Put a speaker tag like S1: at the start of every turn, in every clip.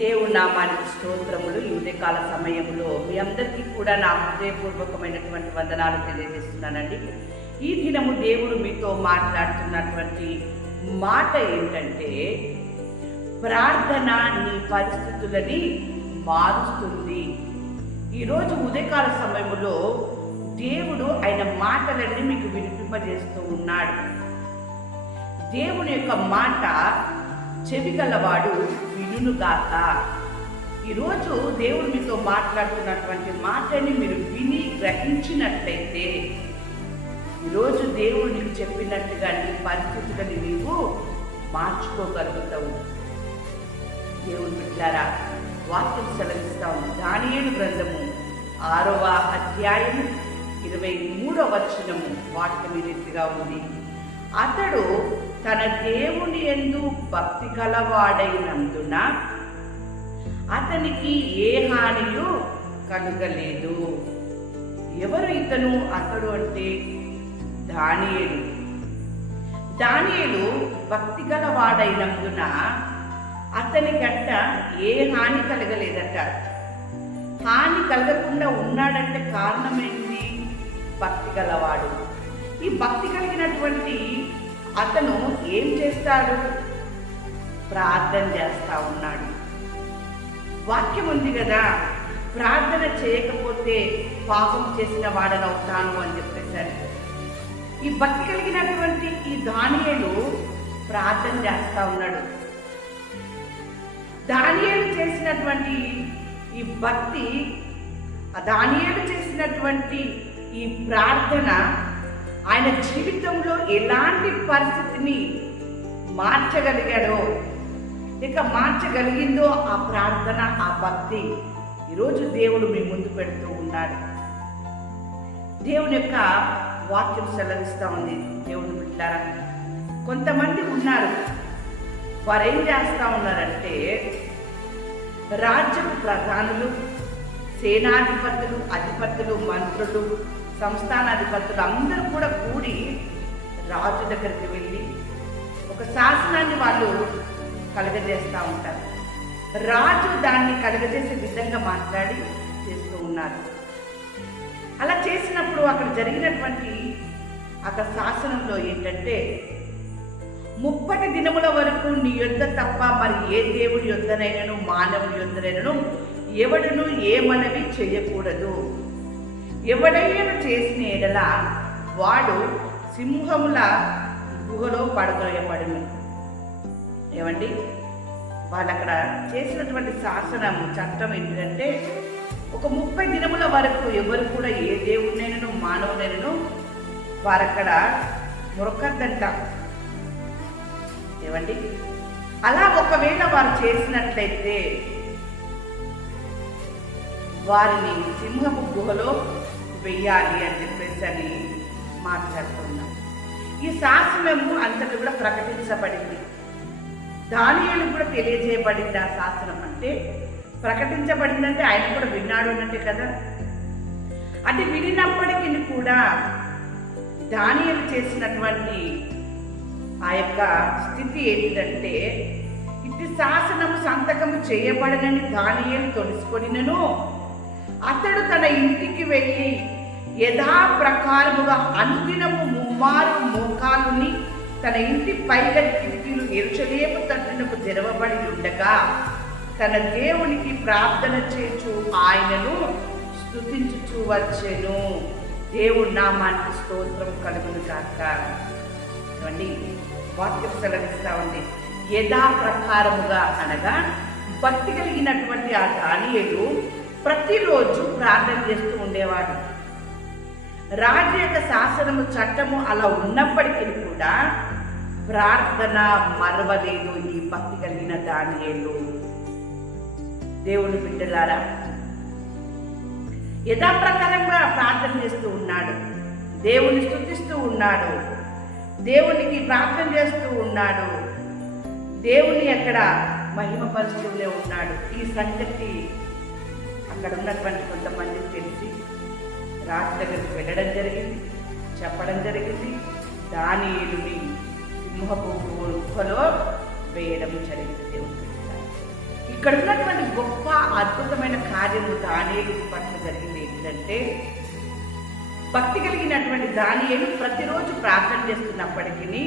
S1: దేవుడు నామానికి స్తోత్రములు. ఈ ఉదయకాల సమయంలో మీ అందరికీ కూడా నా హృదయపూర్వకమైనటువంటి వందనాలు తెలియజేస్తున్నానండి. ఈ దినము దేవుడు మీతో మాట్లాడుతున్నటువంటి మాట ఏంటంటే ప్రార్థన నీ పరిస్థితులని మారుస్తుంది. ఈరోజు ఉదయకాల సమయంలో దేవుడు ఆయన మాటలన్నీ మీకు వినిపింపజేస్తూ ఉన్నాడు. దేవుని యొక్క మాట చెవిగలవాడు వినుగాక ఈరోజు దేవుడు మీతో మాట్లాడుతున్నటువంటి మాటని మీరు విని గ్రహించినట్లయితే ఈరోజు దేవుడు నీకు చెప్పినట్టుగా నీ పరిస్థితులని నీవు మార్చుకోగలుగుతావు. దేవుడు బిడ్డారా వాక్యం సెలవిస్తాం దానియేలు గ్రంథము ఆరవ అధ్యాయము ఇరవై మూడవ వచనము వాక్యం ఈ రీతిగా ఉంది. అతడు తన దేవుని ఎందు భక్తి కలవాడైనందున అతనికి ఏ హానియు కలుగలేదు. ఎవరు ఇతను? అతడు అంటే దానియేలు. దానియేలు భక్తి గలవాడైనందున అతనికట్ట ఏ హాని కలగలేదట. హాని కలగకుండా ఉన్నాడంటే కారణం ఏంటి? భక్తి గలవాడు. ఈ భక్తి కలిగినటువంటి అతను ఏం చేస్తాడు? ప్రార్థన చేస్తా ఉన్నాడు. వాక్యం ఉంది కదా ప్రార్థన చేయకపోతే పాపం చేసిన వాడనవుతాను అని చెప్పేశాడు. ఈ భక్తి కలిగినటువంటి ఈ దానియలు ప్రార్థన చేస్తా ఉన్నాడు. దానియలు చేసినటువంటి ఈ భక్తి ఆ చేసినటువంటి ఈ ప్రార్థన ఆయన జీవితంలో ఎలాంటి పరిస్థితిని మార్చగలిగాడో ఇక మార్చగలిగిందో ఆ ప్రార్థన ఆ భక్తి ఈరోజు దేవుడు మీ ముందు పెడుతూ ఉన్నాడు. దేవుని యొక్క వాక్యం సెలవిస్తూ ఉంది. దేవుని బిడ్డారా కొంతమంది ఉన్నారు. వారు ఏం చేస్తూ ఉన్నారంటే రాజ్య ప్రధానులు సేనాధిపతులు అధిపతులు మంత్రులు సంస్థానాధిపతులు అందరూ కూడా కూడి రాజు దగ్గరికి వెళ్ళి ఒక శాసనాన్ని వాళ్ళు కలగజేస్తూ ఉంటారు. రాజు దాన్ని కలగజేసే విధంగా మాట్లాడి చేస్తూ ఉన్నారు. అలా చేసినప్పుడు అక్కడ జరిగినటువంటి అక్కడ శాసనంలో ఏంటంటే ముప్పటి దినముల వరకు నీ యొద్ద తప్ప మరి ఏ దేవుడి యొద్దనైనను మానవుడి యొద్దనైనను ఎవడును ఏ మనవి చేయకూడదు. ఎవడైనా చేసిన ఎడల వాడు సింహముల గుహలో పడగొయబడును ఏమండి? వాళ్ళు అక్కడ చేసినటువంటి శాసనము చట్టం ఏంటంటే ఒక ముప్పై దినముల వరకు ఎవరు కూడా ఏ దేవుడినైనను మానవునైనను వారక్కడ మొరకద్దంట. ఏమండి? అలా ఒకవేళ వారు చేసినట్లయితే వారిని సింహపు గుహలో వెయ్యాలి అని చెప్పేసి అని మాట్లాడుతున్నాం ఈ శాసనము అంతటి కూడా ప్రకటించబడింది. దానియాలు కూడా తెలియజేయబడింది ఆ శాసనం అంటే ప్రకటించబడిందంటే ఆయన కూడా విన్నాడు అన్నట్టే కదా. అది వినినప్పటికీ కూడా దానియలు చేసినటువంటి ఆ యొక్క స్థితి ఏంటంటే ఇది శాసనము సంతకము చేయబడనని దానియలు తొలుసుకొనినను అతడు తన ఇంటికి వెళ్ళి యథాప్రకారముగా అనుదినము ముమ్మారు మోకాలుని తన ఇంటి పైగా కిటికీలు ఎరుచలేము తట్టునకు తెరవబడి ఉండగా తన దేవునికి ప్రార్థన చేచు ఆయనను స్థుతించుచూ వచ్చెను. దేవుడు నామానికి స్తోత్రం కలుగును కాక ఏమండి? వాక్యం సెలవిస్తా ఉంది. యథా ప్రకారముగా అనగా భక్తి కలిగినటువంటి ఆ దానియుడు ప్రతిరోజు ప్రార్థన చేస్తూ ఉండేవాడు. రాజు యొక్క శాసనము చట్టము అలా ఉన్నప్పటికీ కూడా ప్రార్థన మరవలేదు ఈ భక్తి కలిగిన దానియేలు. దేవుని బిడ్డలారా యథాప్రకారంగా ప్రార్థన చేస్తూ ఉన్నాడు. దేవుని స్థుతిస్తూ ఉన్నాడు. దేవునికి ప్రార్థన చేస్తూ ఉన్నాడు. దేవుని అక్కడ మహిమపరుస్తూనే ఉన్నాడు. ఈ సంగతి అక్కడ ఉన్నటువంటి కొంతమందికి తెలిసి రాజు దగ్గరికి వెళ్ళడం జరిగింది చెప్పడం జరిగింది. దాని సింహపు గుహలో వేయడం జరిగింది దేవుడు ఇక్కడ ఉన్నటువంటి గొప్ప అద్భుతమైన కార్యము దానియేలు పట్ల జరిగింది ఏంటంటే భక్తి కలిగినటువంటి దానియేలు ప్రతిరోజు ప్రార్థన చేస్తున్నప్పటికీ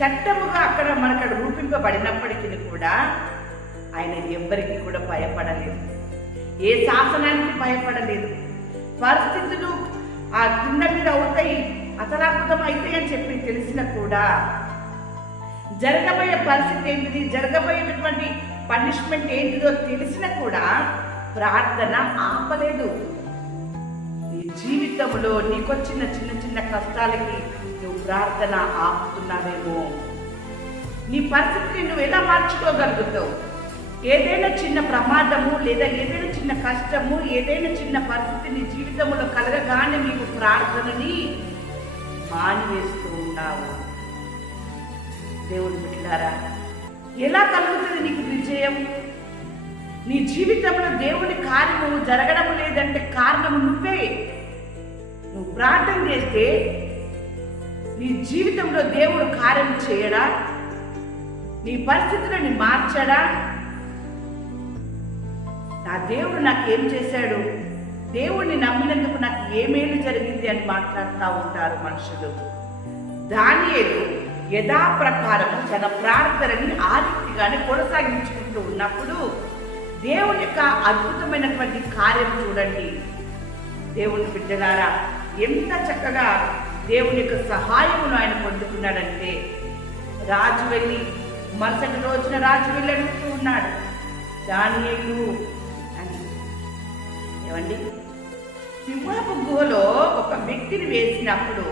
S1: చట్టముగా అక్కడ మనకు రూపింపబడినప్పటికీ కూడా ఆయన ఎవ్వరికీ కూడా భయపడలేదు. ఏ శాసనానికి భయపడలేదు. పరిస్థితులు ఆ కింద మీద అవుతాయి అతలాకుతం అవుతాయి అని చెప్పి తెలిసినా కూడా జరగబోయే పరిస్థితి ఏంటిది జరగబోయేటటువంటి పనిష్మెంట్ ఏంటిదో తెలిసిన కూడా ప్రార్థన ఆపలేదు. నీ జీవితంలో నీకొచ్చిన చిన్న చిన్న కష్టాలకి నువ్వు ప్రార్థన ఆపుతున్నావేమో. నీ పరిస్థితిని నువ్వు ఎలా మార్చుకోగలుగుతావు? ఏదైనా చిన్న ప్రమాదము లేదా ఏదైనా చిన్న కష్టము ఏదైనా చిన్న పరిస్థితిని జీవితంలో కలగగానే నీవు ప్రార్థనని మానివేస్తూ ఉన్నావు దేవుడు బిడ్డారా ఎలా కలుగుతుంది నీకు విజయం? నీ జీవితంలో దేవుని కార్యము జరగడం లేదంటే కారణము నువ్వే. నువ్వు ప్రార్థన చేస్తే నీ జీవితంలో దేవుడు కార్యం చేయడా? నీ పరిస్థితులను మార్చడా? నా దేవుడు నాకు ఏం చేశాడు? దేవుణ్ణి నమ్మినందుకు నాకు ఏమేమి జరిగింది అని మాట్లాడుతూ ఉంటారు మనుషులు. దానియేలు యథాప్రకారము తన ప్రార్థనని ఆ రీతిగానే కొనసాగించుకుంటూ ఉన్నప్పుడు దేవుని యొక్క అద్భుతమైనటువంటి కార్యం చూడండి. దేవుని బిడ్డలారా ఎంత చక్కగా దేవుని యొక్క సహాయమును ఆయన పొందుకున్నాడంటే రాజు వెళ్ళి మరుసటి రోజున రాజు వెళ్ళి అడుగుతూ ఉన్నాడు. దానియేలు ఏమండి? సింహపు గుహలో ఒక వ్యక్తిని వేసినప్పుడు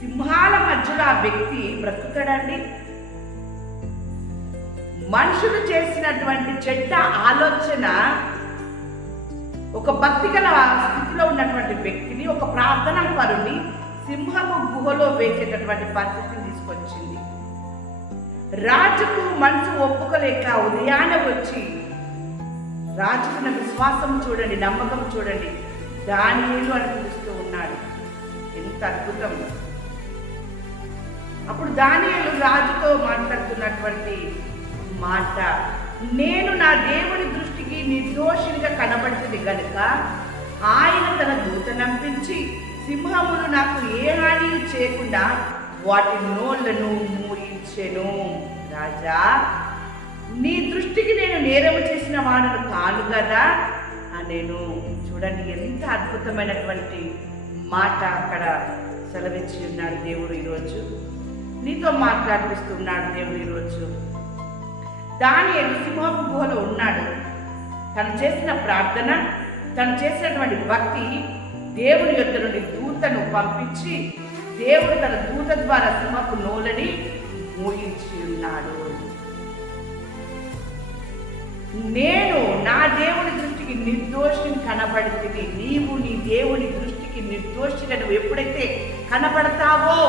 S1: సింహాల మధ్యలో ఆ వ్యక్తి బ్రతుకుతాడండి. మనుషులు చేసినటువంటి చెడ్డ ఆలోచన ఒక భక్తిగల స్థితిలో ఉన్నటువంటి వ్యక్తిని ఒక ప్రార్థన పరుని సింహము గుహలో వేసేటటువంటి పరిస్థితిని తీసుకొచ్చింది. రాజుకు మనసు ఒప్పుకోలేక ఉదయాన వచ్చి రాజుకున్న విశ్వాసం చూడండి నమ్మకం చూడండి. దానిలు అని పిలుస్తూ ఉన్నాడు. ఎంత అద్భుతం. అప్పుడు దానియలు రాజుతో మాట్లాడుతున్నటువంటి మాట నేను నా దేవుని దృష్టికి నిర్దోషిగా కనబడుతుంది కనుక ఆయన తన దూత నంపించి సింహములు నాకు ఏ హాని చేయకుండా వాటి నోళ్ళను మూయించెను. రాజా నీ దృష్టికి నేను నేరము చేసిన వాడను కాను కదా? నేను చూడండి ఎంత అద్భుతమైనటువంటి మాట అక్కడ సెలవిచ్చి ఉన్నాడు దేవుడు ఈరోజు. నీతో మాట్లాడిపిస్తున్నాడు దేవుడు ఈరోజు. దాని సింహపు గుహలో ఉన్నాడు. తను చేసిన ప్రార్థన తను చేసినటువంటి భక్తి దేవుని యొక్క నుండి దూతను పంపించి దేవుడు తన దూత ద్వారా సింహపు నోలని మూయించి ఉన్నాడు. నేను నా దేవుని దృష్టికి నిర్దోషిని కనబడితిని. నీవు నీ దేవుని దృష్టికి నిర్దోషిగా నువ్వు ఎప్పుడైతే కనబడతావో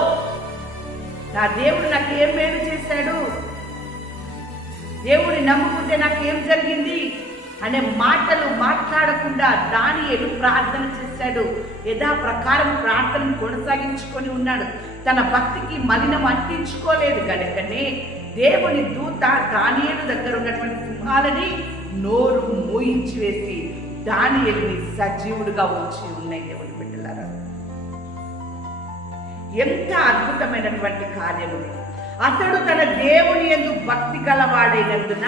S1: నా దేవుడు నాకు ఏం మేలు చేశాడు? దేవుడిని నమ్ముకుంటే నాకు ఏం జరిగింది? అనే మాటలు మాట్లాడకుండా దానియేలు ప్రార్థన చేశాడు. యథా ప్రకారం ప్రార్థనను కొనసాగించుకొని ఉన్నాడు. తన భక్తికి మలినం అంటించుకోలేదు కనుకనే దేవుని దూత దానియలు దగ్గర ఉన్నటువంటి సింహాలని నోరు మూయించి వేసి దానియేలుని సజీవుడిగా ఉంచి ఉన్నాయి దేవుని బిడ్డలారా. ఎంత అద్భుతమైనటువంటి కార్యము అతడు తన దేవుని ఎందు భక్తి గలవాడైనందున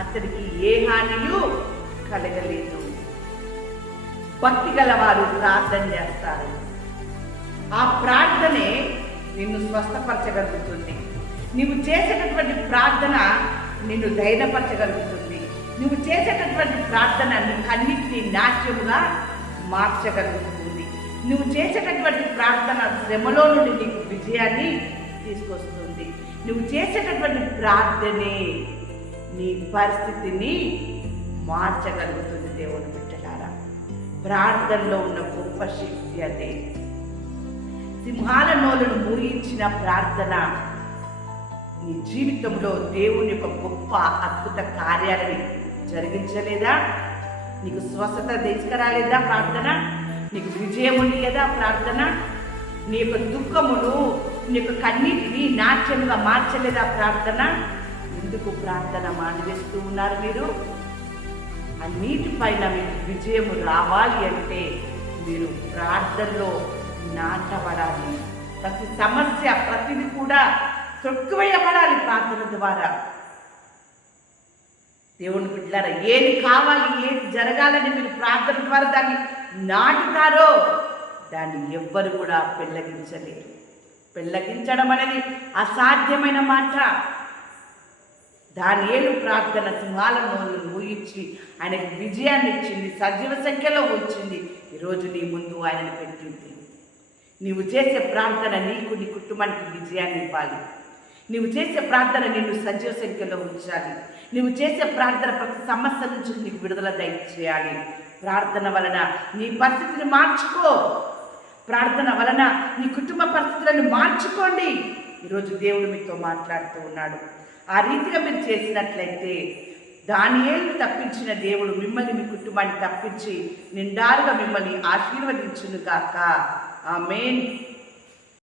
S1: అతడికి ఏ హానియు కలగలేదు. భక్తి గలవారు ప్రార్థన చేస్తారు. ఆ ప్రార్థనే నిన్ను స్వస్థపరచగలుగుతుంది. నువ్వు చేసేటటువంటి ప్రార్థన నిన్ను ధైర్యపరచగలుగుతుంది. నువ్వు చేసేటటువంటి ప్రార్థన అన్నింటినీ కన్నిటిని నాట్యముగా మార్చగలుగుతుంది. నువ్వు చేసేటటువంటి ప్రార్థన శ్రమలో నుండి నీకు విజయాన్ని తీసుకొస్తుంది. నువ్వు చేసేటటువంటి ప్రార్థనే నీ పరిస్థితిని మార్చగలుగుతుంది దేవుని బిడ్డలారా. ప్రార్థనలో ఉన్న గొప్ప శక్తి అదే. సింహాల నోలను మూయించిన ప్రార్థన నీ జీవితంలో దేవుని యొక్క గొప్ప అద్భుత కార్యాలని జరిగించలేదా? నీకు స్వస్థత తీసుకురాలేదా ప్రార్థన? నీకు విజయం ఉండలేదా ప్రార్థన? నీ యొక్క దుఃఖమును నీ యొక్క కన్నీటిని నాట్యముగా మార్చలేదా ప్రార్థన? ఎందుకు ప్రార్థన మానివేస్తూ ఉన్నారు మీరు? అన్నిటిపైన మీకు విజయం రావాలి అంటే మీరు ప్రార్థనలో నాటబడాలి. ప్రతి సమస్య ప్రతిది కూడా తొక్కువేయబడాలి ప్రార్థన ద్వారా. దేవుని బిడ్డారా ఏది కావాలి ఏది జరగాలని మీరు ప్రార్థన ద్వారా దాన్ని నాటుతారో దాన్ని ఎవ్వరు కూడా పెళ్ళగించలేరు పెళ్ళగించడం అనేది అసాధ్యమైన మాట. దాని ఏలు ప్రార్థన సింహాలను ఊహించి ఆయనకు విజయాన్ని ఇచ్చింది సజీవ సంఖ్యలో వచ్చింది. ఈరోజు నీ ముందు ఆయనను పెట్టింది నీవు చేసే ప్రార్థన నీకు నీ కుటుంబానికి విజయాన్ని ఇవ్వాలి. నీవు చేసే ప్రార్థన నిన్ను సజీవ సంఖ్యలో ఉంచాలి. నీవు చేసే ప్రార్థన ప్రతి సమస్య నుంచి నీకు విడుదల దయచేయాలి. ప్రార్థన వలన నీ పరిస్థితిని మార్చుకో. ప్రార్థన వలన నీ కుటుంబ పరిస్థితులను మార్చుకోండి. ఈరోజు దేవుడు మీతో మాట్లాడుతూ ఉన్నాడు. ఆ రీతిగా మీరు చేసినట్లయితే దానియేలు తప్పించిన దేవుడు మిమ్మల్ని మీ కుటుంబాన్ని తప్పించి నిండారుగా మిమ్మల్ని ఆశీర్వదించును ఆ మెయిన్